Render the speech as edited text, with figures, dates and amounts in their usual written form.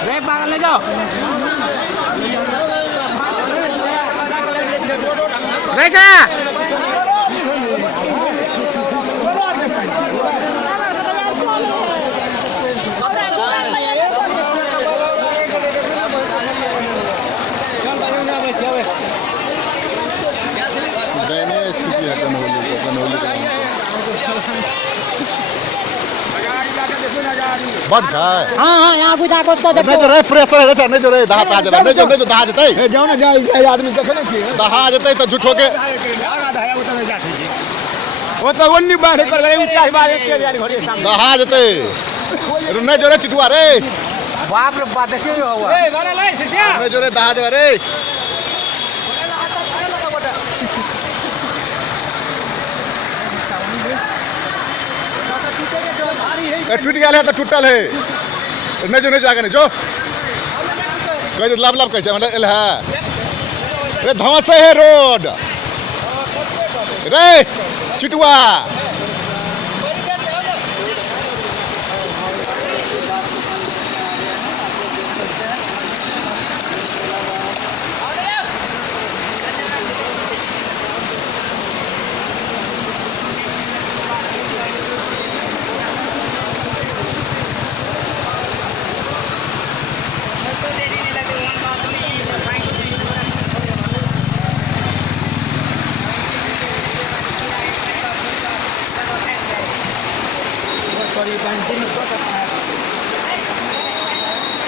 रे पागल ले जाओ रे क्या दयनीय स्थिति है कन्हौली का बड़ जाए हाँ यहाँ बुझा को तो नहीं जो रे प्रेशर है नहीं जो रे दहा ताज नहीं जो दहा जतै जाओ ना जाओ आदमी देखने की दहा जतै तो झूठो के वो तो ओन्नी बाहर कर गए ऊंचा बाहर एक यार घरे सामने दहा जतै नहीं जो रे चिटुआ रे बाप रे बाप देखियो हुआ ए मारा लाई सिया नहीं जो रे दहा जगह रे टूट गया है तो टूटल है नहीं जो आगे नहीं जो कह लाभ लाभ कह मतलब है रे धंसे है रोड रे चिटुआ